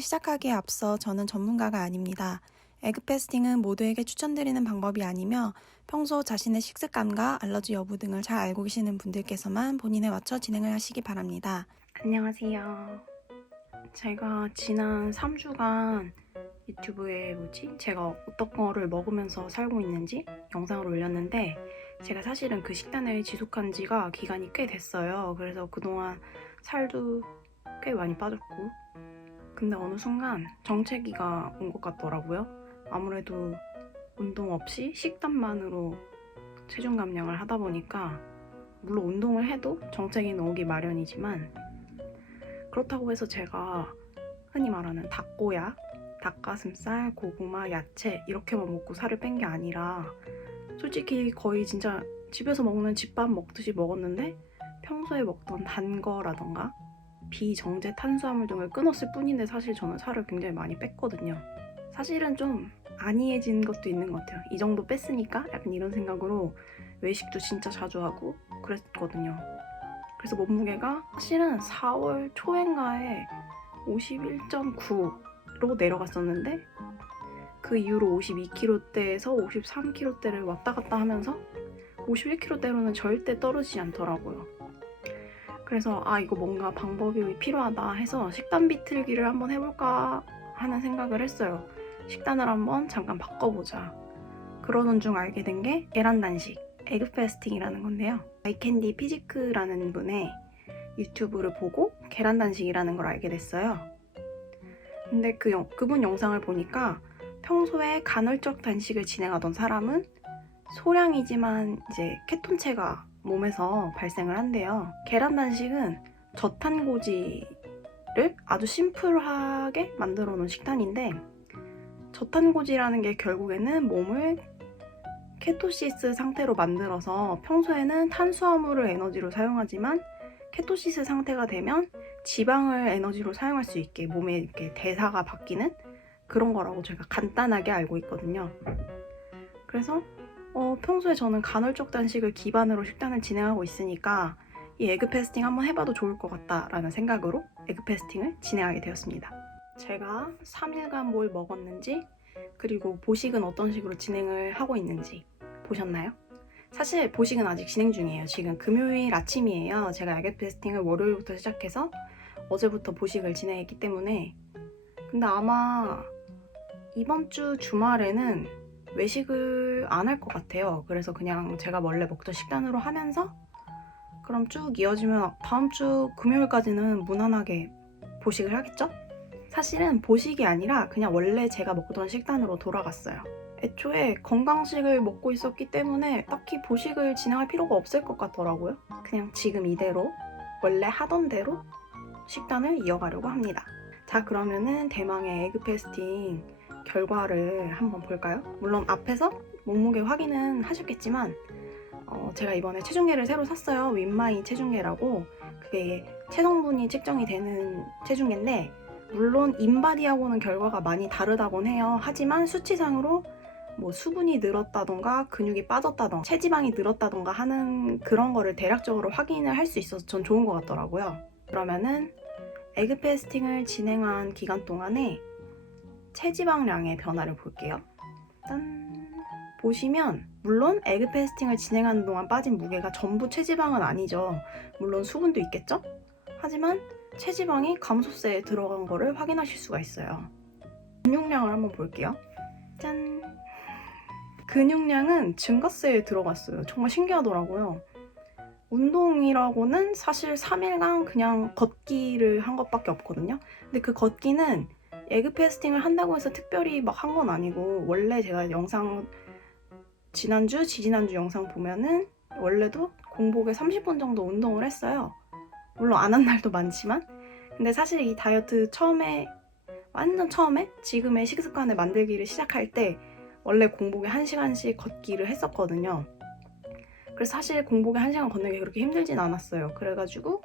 영상을 시작하기에 앞서 저는 전문가가 아닙니다. 에그 패스팅은 모두에게 추천드리는 방법이 아니며 평소 자신의 식습관과 알러지 여부 등을 잘 알고 계시는 분들께서만 본인에 맞춰 진행을 하시기 바랍니다. 안녕하세요. 제가 지난 3주간 유튜브에 제가 어떤 거를 먹으면서 살고 있는지 영상을 올렸는데 제가 사실은 그 식단을 지속한 지가 기간이 꽤 됐어요. 그래서 그동안 살도 꽤 많이 빠졌고 근데 어느 순간 정체기가 온 것 같더라고요. 아무래도 운동 없이 식단만으로 체중 감량을 하다 보니까 물론 운동을 해도 정체기는 오기 마련이지만 그렇다고 해서 제가 흔히 말하는 닭고야, 닭가슴살, 고구마, 야채 이렇게만 먹고 살을 뺀 게 아니라 솔직히 거의 진짜 집에서 먹는 집밥 먹듯이 먹었는데 평소에 먹던 단 거라던가 비정제 탄수화물 등을 끊었을 뿐인데 사실 저는 살을 굉장히 많이 뺐거든요. 사실은 좀 안이해진 것도 있는 것 같아요. 이 정도 뺐으니까 약간 이런 생각으로 외식도 진짜 자주 하고 그랬거든요. 그래서 몸무게가 사실은 4월 초인가에 51.9로 내려갔었는데 그 이후로 52kg대에서 53kg대를 왔다 갔다 하면서 51kg대로는 절대 떨어지지 않더라고요. 그래서 이거 뭔가 방법이 필요하다 해서 식단 비틀기를 한번 해볼까 하는 생각을 했어요. 식단을 한번 잠깐 바꿔보자. 그러던 중 알게 된 게 계란 단식, 에그 패스팅이라는 건데요. 아이캔디 피지크라는 분의 유튜브를 보고 계란 단식이라는 걸 알게 됐어요. 근데 그분 영상을 보니까 평소에 간헐적 단식을 진행하던 사람은 소량이지만 이제 케톤체가 몸에서 발생을 한대요. 계란 단식은 저탄고지를 아주 심플하게 만들어 놓은 식단인데 저탄고지라는 게 결국에는 몸을 케토시스 상태로 만들어서 평소에는 탄수화물을 에너지로 사용하지만 케토시스 상태가 되면 지방을 에너지로 사용할 수 있게 몸에 이렇게 대사가 바뀌는 그런 거라고 제가 간단하게 알고 있거든요. 그래서 평소에 저는 간헐적 단식을 기반으로 식단을 진행하고 있으니까 이 에그 패스팅 한번 해봐도 좋을 것 같다라는 생각으로 에그 패스팅을 진행하게 되었습니다. 제가 3일간 뭘 먹었는지 그리고 보식은 어떤 식으로 진행을 하고 있는지 보셨나요? 사실 보식은 아직 진행 중이에요. 지금 금요일 아침이에요. 제가 에그 패스팅을 월요일부터 시작해서 어제부터 보식을 진행했기 때문에 근데 아마 이번 주 주말에는 외식을 안 할 것 같아요. 그래서 그냥 제가 원래 먹던 식단으로 하면서 그럼 쭉 이어지면 다음 주 금요일까지는 무난하게 보식을 하겠죠? 사실은 보식이 아니라 그냥 원래 제가 먹던 식단으로 돌아갔어요. 애초에 건강식을 먹고 있었기 때문에 딱히 보식을 진행할 필요가 없을 것 같더라고요. 그냥 지금 이대로 원래 하던 대로 식단을 이어가려고 합니다. 자, 그러면은 대망의 에그 패스팅 결과를 한번 볼까요? 물론 앞에서 몸무게 확인은 하셨겠지만 제가 이번에 체중계를 새로 샀어요. 윈마이 체중계라고. 그게 체성분이 측정이 되는 체중계인데 물론 인바디하고는 결과가 많이 다르다곤 해요. 하지만 수치상으로 뭐 수분이 늘었다던가 근육이 빠졌다던가 체지방이 늘었다던가 하는 그런 거를 대략적으로 확인을 할 수 있어서 전 좋은 것 같더라고요. 그러면은 에그 패스팅을 진행한 기간 동안에 체지방량의 변화를 볼게요. 짠! 보시면 물론 에그 패스팅을 진행하는 동안 빠진 무게가 전부 체지방은 아니죠. 물론 수분도 있겠죠? 하지만 체지방이 감소세에 들어간 거를 확인하실 수가 있어요. 근육량을 한번 볼게요. 짠! 근육량은 증가세에 들어갔어요. 정말 신기하더라고요. 운동이라고는 사실 3일간 그냥 걷기를 한 것밖에 없거든요. 근데 그 걷기는 에그 패스팅을 한다고 해서 특별히 막 한 건 아니고 원래 제가 영상 지난주, 지지난주 영상 보면은 원래도 공복에 30분 정도 운동을 했어요. 물론 안 한 날도 많지만 근데 사실 이 다이어트 완전 처음에 지금의 식습관을 만들기를 시작할 때 원래 공복에 1시간씩 걷기를 했었거든요. 그래서 사실 공복에 1시간 걷는 게 그렇게 힘들진 않았어요. 그래가지고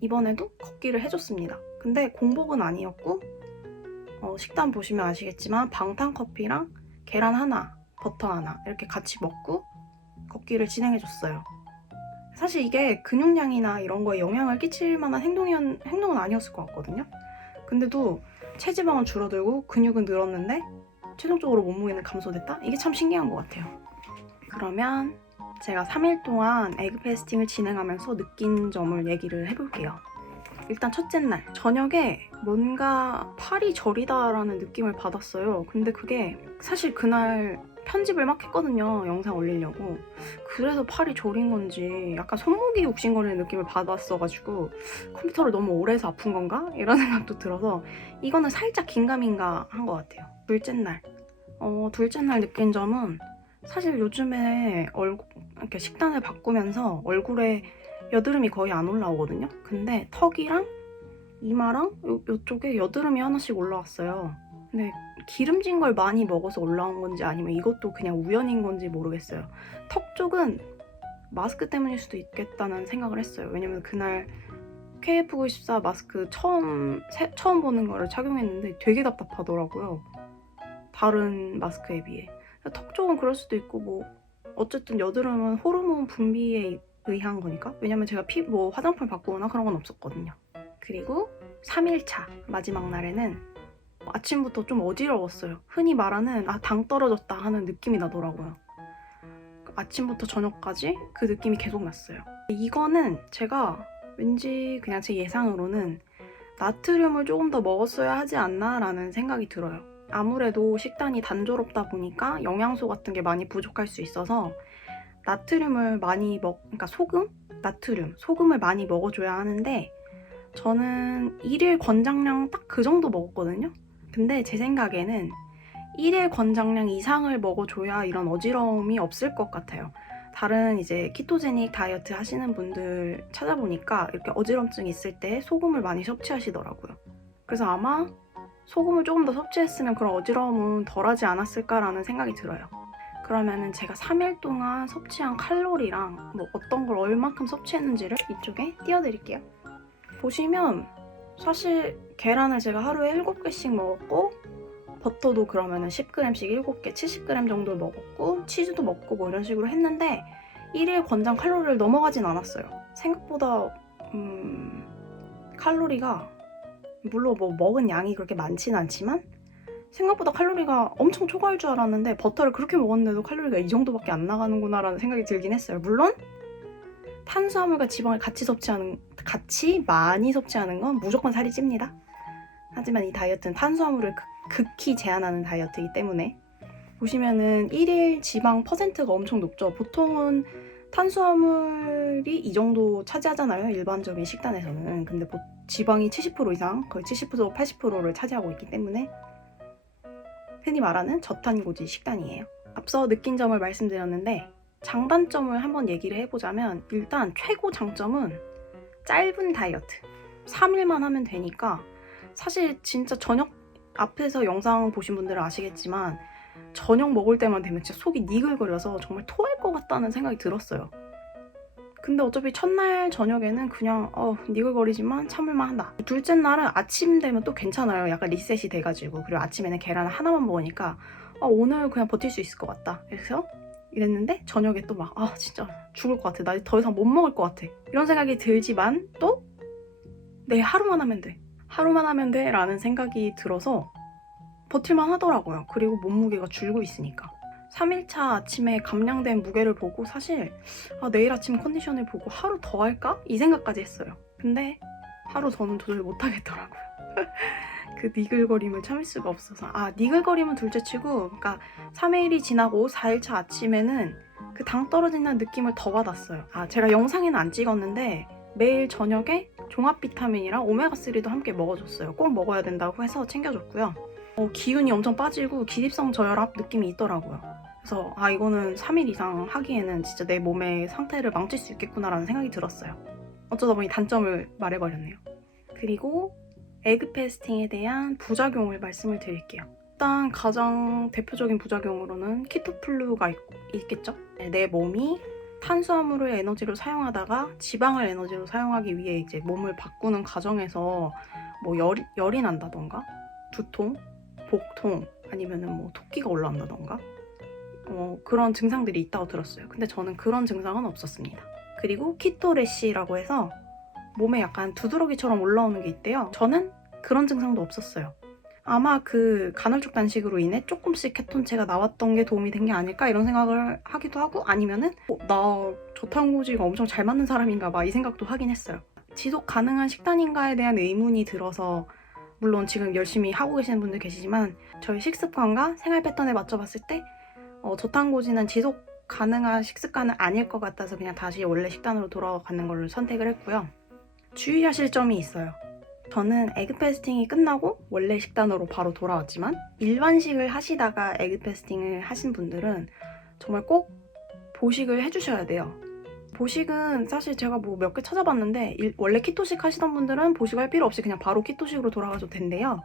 이번에도 걷기를 해줬습니다. 근데 공복은 아니었고 식단 보시면 아시겠지만 방탄커피랑 계란 하나, 버터 하나 이렇게 같이 먹고 걷기를 진행해줬어요. 사실 이게 근육량이나 이런 거에 영향을 끼칠 만한 행동은 아니었을 것 같거든요. 근데도 체지방은 줄어들고 근육은 늘었는데 최종적으로 몸무게는 감소됐다? 이게 참 신기한 것 같아요. 그러면 제가 3일 동안 에그 패스팅을 진행하면서 느낀 점을 얘기를 해볼게요. 일단 첫째 날 저녁에 뭔가 팔이 저리다라는 느낌을 받았어요. 근데 그게 사실 그날 편집을 막 했거든요. 영상 올리려고. 그래서 팔이 저린 건지 약간 손목이 욱신거리는 느낌을 받았어가지고 컴퓨터를 너무 오래 해서 아픈 건가? 이런 생각도 들어서 이거는 살짝 긴가민가 한 것 같아요. 둘째 날. 둘째 날 느낀 점은 사실 요즘에 이렇게 식단을 바꾸면서 얼굴에 여드름이 거의 안 올라오거든요. 근데 턱이랑 이마랑 요쪽에 여드름이 하나씩 올라왔어요. 근데 기름진 걸 많이 먹어서 올라온 건지 아니면 이것도 그냥 우연인 건지 모르겠어요. 턱 쪽은 마스크 때문일 수도 있겠다는 생각을 했어요. 왜냐면 그날 KF94 마스크 처음 보는 거를 착용했는데 되게 답답하더라고요. 다른 마스크에 비해. 턱 쪽은 그럴 수도 있고 뭐 어쨌든 여드름은 호르몬 분비에 의한 거니까. 왜냐면 제가 화장품 바꾸거나 그런 건 없었거든요. 그리고 3일차 마지막 날에는 아침부터 좀 어지러웠어요. 흔히 말하는 당 떨어졌다 하는 느낌이 나더라고요. 아침부터 저녁까지 그 느낌이 계속 났어요. 이거는 제가 왠지 그냥 제 예상으로는 나트륨을 조금 더 먹었어야 하지 않나 라는 생각이 들어요. 아무래도 식단이 단조롭다 보니까 영양소 같은 게 많이 부족할 수 있어서 나트륨을 많이 그러니까 소금을 많이 먹어줘야 하는데 저는 1일 권장량 딱 그 정도 먹었거든요. 근데 제 생각에는 1일 권장량 이상을 먹어줘야 이런 어지러움이 없을 것 같아요. 다른 이제 키토제닉 다이어트 하시는 분들 찾아보니까 이렇게 어지럼증이 있을 때 소금을 많이 섭취하시더라고요. 그래서 아마 소금을 조금 더 섭취했으면 그런 어지러움은 덜하지 않았을까라는 생각이 들어요. 그러면은 제가 3일 동안 섭취한 칼로리랑 뭐 어떤 걸 얼만큼 섭취했는지를 이쪽에 띄워드릴게요. 보시면 사실 계란을 제가 하루에 7개씩 먹었고 버터도 그러면은 10g씩 7개, 70g 정도 먹었고 치즈도 먹고 뭐 이런 식으로 했는데 1일 권장 칼로리를 넘어가진 않았어요. 생각보다 칼로리가 물론 뭐 먹은 양이 그렇게 많진 않지만 생각보다 칼로리가 엄청 초과할 줄 알았는데 버터를 그렇게 먹었는데도 칼로리가 이 정도밖에 안 나가는구나 라는 생각이 들긴 했어요. 물론 탄수화물과 지방을 같이 많이 섭취하는 건 무조건 살이 찝니다. 하지만 이 다이어트는 탄수화물을 극히 제한하는 다이어트이기 때문에 보시면은 1일 지방 퍼센트가 엄청 높죠. 보통은 탄수화물이 이 정도 차지하잖아요. 일반적인 식단에서는. 근데 지방이 70% 이상, 거의 70% 80%를 차지하고 있기 때문에 흔히 말하는 저탄고지 식단이에요. 앞서 느낀 점을 말씀드렸는데 장단점을 한번 얘기를 해보자면 일단 최고 장점은 짧은 다이어트. 3일만 하면 되니까 사실 진짜 저녁 앞에서 영상 보신 분들은 아시겠지만 저녁 먹을 때만 되면 진짜 속이 니글거려서 정말 토할 것 같다는 생각이 들었어요. 근데 어차피 첫날 저녁에는 그냥 니글거리지만 참을만 한다. 둘째 날은 아침 되면 또 괜찮아요. 약간 리셋이 돼가지고. 그리고 아침에는 계란 하나만 먹으니까 오늘 그냥 버틸 수 있을 것 같다. 그래서 이랬는데 저녁에 또 막 진짜 죽을 것 같아. 나 더 이상 못 먹을 것 같아. 이런 생각이 들지만 또 내 하루만 하면 돼. 하루만 하면 돼 라는 생각이 들어서 버틸만 하더라고요. 그리고 몸무게가 줄고 있으니까. 3일차 아침에 감량된 무게를 보고 사실 내일 아침 컨디션을 보고 하루 더 할까? 이 생각까지 했어요. 근데 하루 더는 도저히 못 하겠더라고요. 그 니글거림을 참을 수가 없어서 니글거림은 둘째치고 그러니까 3일이 지나고 4일차 아침에는 그 당 떨어진다는 느낌을 더 받았어요. 제가 영상에는 안 찍었는데 매일 저녁에 종합 비타민이랑 오메가3도 함께 먹어줬어요. 꼭 먹어야 된다고 해서 챙겨줬고요. 기운이 엄청 빠지고 기립성 저혈압 느낌이 있더라고요. 그래서 이거는 3일 이상 하기에는 진짜 내 몸의 상태를 망칠 수 있겠구나라는 생각이 들었어요. 어쩌다 보니 단점을 말해버렸네요. 그리고 에그 패스팅에 대한 부작용을 말씀을 드릴게요. 일단 가장 대표적인 부작용으로는 키토플루가 있겠죠? 내 몸이 탄수화물을 에너지로 사용하다가 지방을 에너지로 사용하기 위해 이제 몸을 바꾸는 과정에서 뭐 열이 난다던가 두통, 복통 아니면은 뭐 토끼가 올라온다던가 그런 증상들이 있다고 들었어요. 근데 저는 그런 증상은 없었습니다. 그리고 키토 래쉬라고 해서 몸에 약간 두드러기처럼 올라오는 게 있대요. 저는 그런 증상도 없었어요. 아마 그 간헐적 단식으로 인해 조금씩 케톤체가 나왔던 게 도움이 된 게 아닐까 이런 생각을 하기도 하고, 아니면은 나 저탄고지가 엄청 잘 맞는 사람인가 봐 이 생각도 하긴 했어요. 지속 가능한 식단인가에 대한 의문이 들어서, 물론 지금 열심히 하고 계시는 분들 계시지만 저희 식습관과 생활 패턴에 맞춰봤을 때 저탄고지는 지속 가능한 식습관은 아닐 것 같아서 그냥 다시 원래 식단으로 돌아가는 걸로 선택을 했고요. 주의하실 점이 있어요. 저는 에그 패스팅이 끝나고 원래 식단으로 바로 돌아왔지만, 일반식을 하시다가 에그 패스팅을 하신 분들은 정말 꼭 보식을 해주셔야 돼요. 보식은 사실 제가 뭐 몇 개 찾아봤는데 원래 키토식 하시던 분들은 보식할 필요 없이 그냥 바로 키토식으로 돌아가셔도 된대요.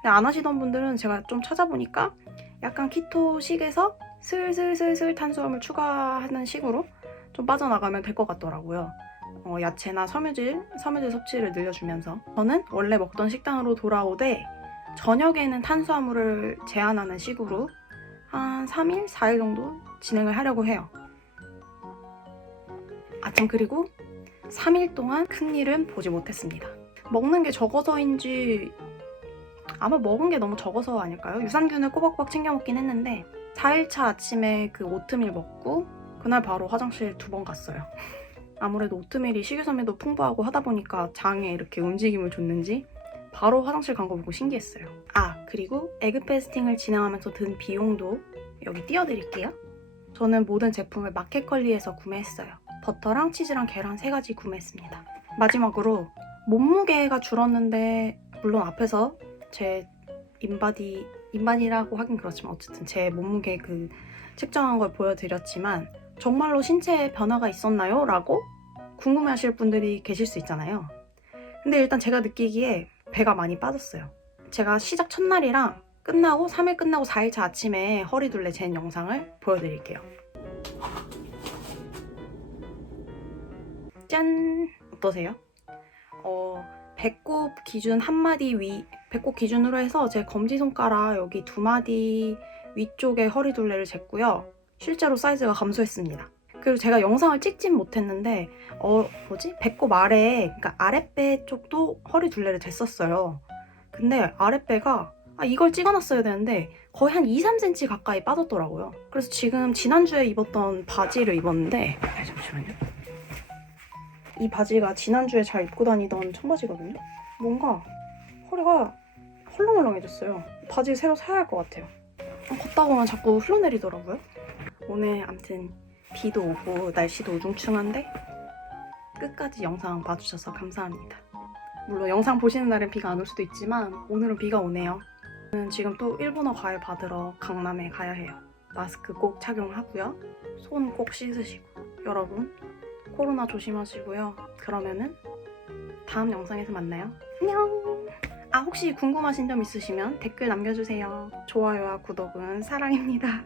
근데 안 하시던 분들은 제가 좀 찾아보니까 약간 키토식에서 슬슬슬슬 탄수화물 추가하는 식으로 좀 빠져나가면 될 것 같더라고요. 야채나 섬유질 섭취를 늘려주면서. 저는 원래 먹던 식단으로 돌아오되 저녁에는 탄수화물을 제한하는 식으로 한 3일, 4일 정도 진행을 하려고 해요. 아참, 그리고 3일 동안 큰일은 보지 못했습니다. 먹는 게 적어서인지, 아마 먹은 게 너무 적어서 아닐까요? 유산균을 꼬박꼬박 챙겨 먹긴 했는데 4일차 아침에 그 오트밀 먹고 그날 바로 화장실 2번 갔어요. 아무래도 오트밀이 식이섬유도 풍부하고 하다 보니까 장에 이렇게 움직임을 줬는지 바로 화장실 간 거 보고 신기했어요. 그리고 에그 패스팅을 진행하면서 든 비용도 여기 띄워드릴게요. 저는 모든 제품을 마켓컬리에서 구매했어요. 버터랑 치즈랑 계란 3가지 구매했습니다. 마지막으로 몸무게가 줄었는데, 물론 앞에서 제 인바디라고 하긴 그렇지만 어쨌든 제 몸무게 그 측정한 걸 보여드렸지만 정말로 신체에 변화가 있었나요? 라고 궁금해하실 분들이 계실 수 있잖아요. 근데 일단 제가 느끼기에 배가 많이 빠졌어요. 제가 시작 첫날이랑 끝나고 3일 끝나고 4일차 아침에 허리둘레 잰 영상을 보여드릴게요. 짠! 어떠세요? 배꼽 기준 배꼽 기준으로 해서 제 검지손가락 여기 2마디 위쪽에 허리둘레를 쟀고요. 실제로 사이즈가 감소했습니다. 그리고 제가 영상을 찍진 못했는데 배꼽 아래, 그러니까 아랫배 쪽도 허리둘레를 쟀었어요. 근데 아랫배가 이걸 찍어놨어야 되는데 거의 한 2-3cm 가까이 빠졌더라고요. 그래서 지금 지난주에 입었던 바지를 입었는데, 잠시만요. 이 바지가 지난주에 잘 입고 다니던 청바지거든요. 뭔가 허리가 헐렁헐렁해졌어요. 바지 새로 사야 할 것 같아요. 걷다 보면 자꾸 흘러내리더라고요. 오늘 아무튼 비도 오고 날씨도 우중충한데 끝까지 영상 봐주셔서 감사합니다. 물론 영상 보시는 날엔 비가 안 올 수도 있지만 오늘은 비가 오네요. 저는 지금 또 일본어 과외 받으러 강남에 가야 해요. 마스크 꼭 착용하고요. 손 꼭 씻으시고. 여러분 코로나 조심하시고요. 그러면은 다음 영상에서 만나요. 안녕. 혹시 궁금하신 점 있으시면 댓글 남겨주세요. 좋아요와 구독은 사랑입니다.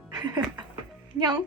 안녕.